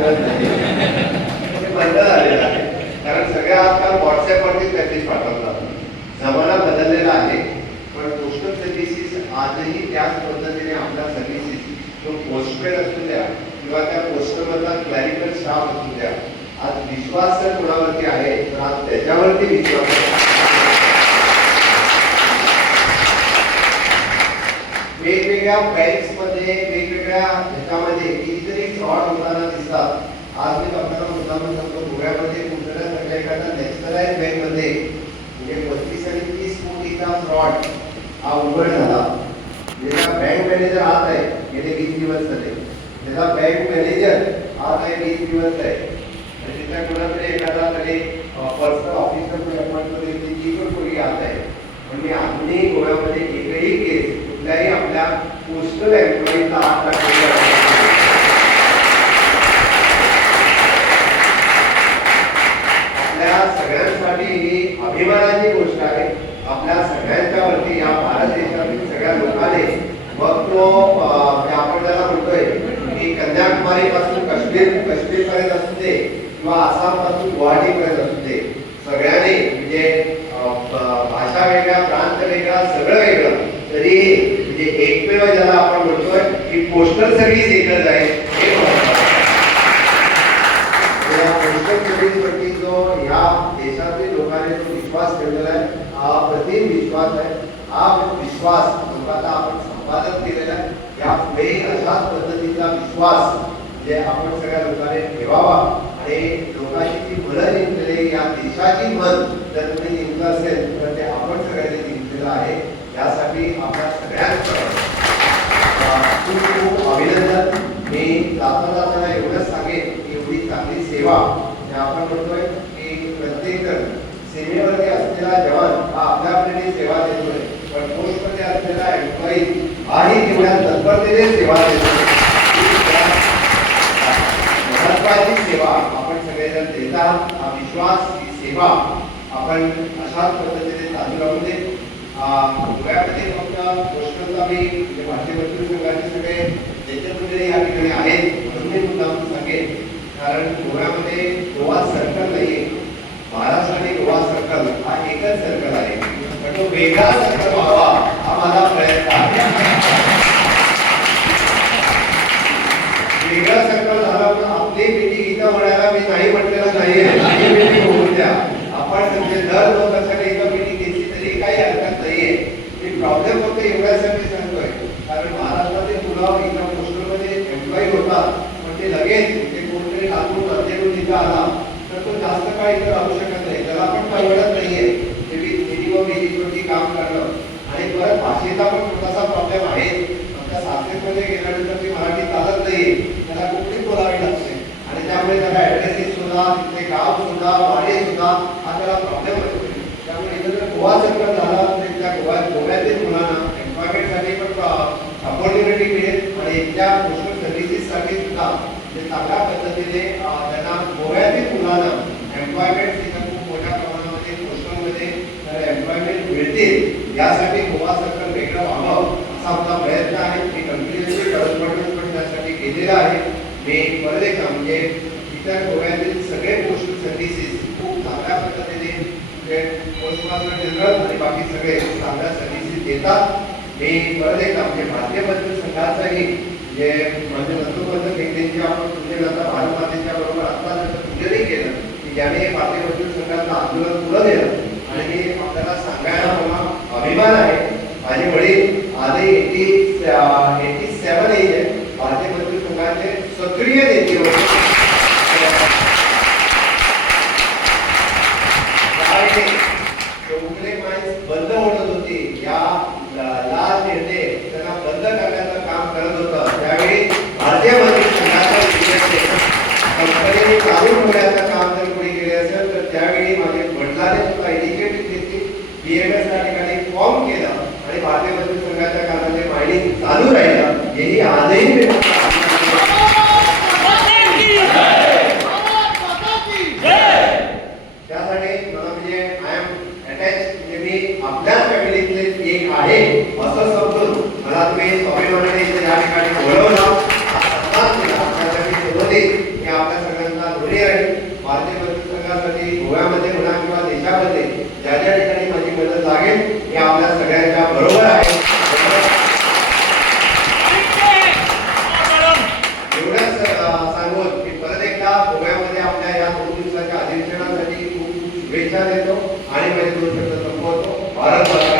मिळत नाही ते बंद झालेलं आहे. कारण सगळे आजकाल व्हॉट्सअपवरती मेसेज पाठवतात. जमाना बदललेला आहे, पण पोस्टल सर्व्हिसेस आजही त्याच पद्धतीने आपल्या सर्व्हिसेस, तो पोस्टपेड असू द्या किंवा त्या पोस्टमधला क्लॅरिकल स्टाफ असू द्या, आज विश्वास जर कोणावरती आहे तर आज त्याच्यावरती विश्वास आहे. वेगवेगळ्या बँक्समध्ये वेगवेगळ्या ह्याच्यामध्ये कितीतरी फ्रॉड होताना दिसतात. आज मी आपल्याला मुद्दाम सांगतो, गोव्यामध्ये कुठल्या सगळ्या एखाद्या नॅशनलाइज बँकमध्ये म्हणजे 35 आणि 30 कोटीचा फ्रॉड हा उघड झाला. ज्याचा बँक मॅनेजर आत आहे, गेले 20 दिवस झाले. त्याचा बँक मॅनेजर आत आहे, 20 दिवस आहे. आणि तिथल्या कोणाकडे एखादा तरी पर्सनल ऑफिसर डिपार्टमेंटमध्ये ती पण कोणी आत आहे. म्हणजे आजही गोव्यामध्ये एकही केस कुठल्याही आपल्या पोस्टल एम्प्लॉईजला हात टाकलेला आपल्या सगळ्यांसाठी ही अभिमानाची गोष्ट आहे. आपल्या सगळ्यांच्या वरती या भारत देशातील सगळ्या लोकांनी मग तो आपण त्याला म्हणतोय की कन्याकुमारी पासून काश्मीर पर्यंत असू दे किंवा आसाम पासून गुवाहाटी पर्यंत असू दे, सगळ्यांनी म्हणजे भाषा वेगळा, प्रांत वेगळा, सगळं वेगळं, तरी म्हणजे एकमेव ज्याला आपण म्हणतोय की पोस्टल सर्व्हिस एकच आहे. हे पोस्टल सर्व्हिस वरती जो या देशातील लोकांनी जो विश्वास ठेवलेला आहे, हा अप्रतिम विश्वास आहे. हा विश्वास लोकांना आपण संपादन केलेला आहे. या पुढे अशाच पद्धतीचा विश्वास जे आपण सगळ्या लोकांनी ठेवावा आणि लोकांची जी मनं जिंकलेली, या देशाची मन जर तुम्ही जिंकलं असेल तर ते आपण सगळ्यांनी जिंकलेलं आहे. यासाठी आपल्या सगळ्यांचं खूप खूप अभिनंदन. मी जाताना एवढंच सांगेन की एवढी चांगली सेवा जे आपण म्हणतोय की प्रत्येक सीमेवरती असलेला जवान हा आपल्याकडे सेवा देतोय, पण पोस्टमध्ये असलेला एम्प्लॉई हाही तेवढ्या तत्परतेने सेवा देतोय. महत्वाची सेवा आपण सगळेजण देतात. हा विश्वास, ही सेवा आपण अशाच पद्धतीने चालू राहू दे. गोव्यामध्ये फक्त पोस्टलचा मी म्हणजे भारतीय वकील संघाचे सगळे नेते या ठिकाणी आहेत म्हणून मी मुद्दाम सांगेन, कारण गोव्यामध्ये गोवा सर्कल नाही, महाराष्ट्र आणि गोवा सर्कल हा एकच सर्कल आहे, पण तो वेगळा सर्कल व्हावा हा माझा प्रयत्न आहे. वेगळा सर्कल झाला तर आपली मीटिंग इथं म्हणायला मी नाही म्हटलेलं नाहीये, मीटिंग होऊन द्या. आपण म्हणजे दर 2 वर्षाने एकदा मीटिंग घेतली तरी काही हरकत नाहीये. मी प्रॉब्लेम फक्त एवढ्यासाठी सांगतोय कारण महाराष्ट्रातील मुलं इथं पोस्टलमध्ये एम्प्लॉई होतात, पण ते लगेच ते कोणतरी लागून अर्जेकडून इथं आला तर तो जास्त काळ इथं राहू शकत नाही, त्याला पण परवडत नाहीये विधी काम करणं. आणि परत भाषेचा पण थोडासा प्रॉब्लेम आहे. आमच्या सासरीमध्ये गेल्यानंतर ती मराठी चालत नाही, त्याला कोकणी बोलावी लागते आणि त्यामुळे त्याला ऍड्रेसेस सुद्धा, तिथे गाव सुद्धा, वाडे सुद्धा हा त्याला प्रॉब्लेम होतो. त्यामुळे इथं जर गोवा सर्कल झाला तर त्या गोव्यातील मुलांना एम्प्लॉयमेंटसाठी पण अपॉर्च्युनिटी मिळेल आणि इथल्या पोस्टल सर्व्हिसेससाठी सुद्धा जे चांगल्या पद्धतीने त्यांना गोव्यातील मुलांना एम्प्लॉयमेंट तिथं खूप मोठ्या प्रमाणामध्ये पोस्टलमध्ये एम्प्लॉयमेंट मिळतील. यासाठी गोवा सर्कल वेगळं व्हावं असा आपला प्रयत्न आहे. मी कंटिन्युअसली करस्पॉन्डन्स पण त्यासाठी केलेला आहे. मी परत एकदा म्हणजे इतर गोव्यातील सगळे पोस्टल सर्व्हिसेस खूप चांगल्या पद्धतीने पोस्ट मास्टर जनरल आणि बाकी सगळे चांगल्या सर्व्हिसेस देतात. मी परत एकदा म्हणजे भारतीय वकील संघाचाही जे म्हणजे नंदुबद्ध व्यक्तींची आपण तुझ्या भारत मातेच्या बरोबर आता जसं पूजनही केलं की ज्याने भारतीय वकील संघाचं आंदोलन पुढं नेलं आणि आपल्याला सांगायला मला अभिमान आहे. माझे वडील आजही 87 एज आहे. भारतीय वकील संघाचे सक्रिय नेते होते. चौगले माईन्स बंद होत होती, या लाल झेंडे त्यांना बंद करण्याचं काम करत होतं, त्यावेळी भारतीय वकील संघाचा कंपनीने चालू ठेवण्याचं काम जर कोणी केले असेल तर त्यावेळी माझे वडिलांनी सुद्धा इनिशिएटिव्ह घेतली, BMS त्या ठिकाणी फॉर्म केला आणि भारतीय वकील संघाच्या कामाचे मायनिंग चालू राहिलं. हेही आजही आपल्या सगळ्यांना ऋणी आहे. भारतीय कुस्ती संघासाठी गोव्यामध्ये म्हणा किंवा देशामध्ये ज्या ज्या ठिकाणी माझी मदत लागेल मी आपल्या सगळ्यांच्या बरोबर आहे. एवढंच सांगून की परत एकदा गोव्यामध्ये आपल्या या 2 दिवसाच्या अधिवेशनासाठी खूप शुभेच्छा देतो आणि माझे 2 शब्द संपवतो. भारत माता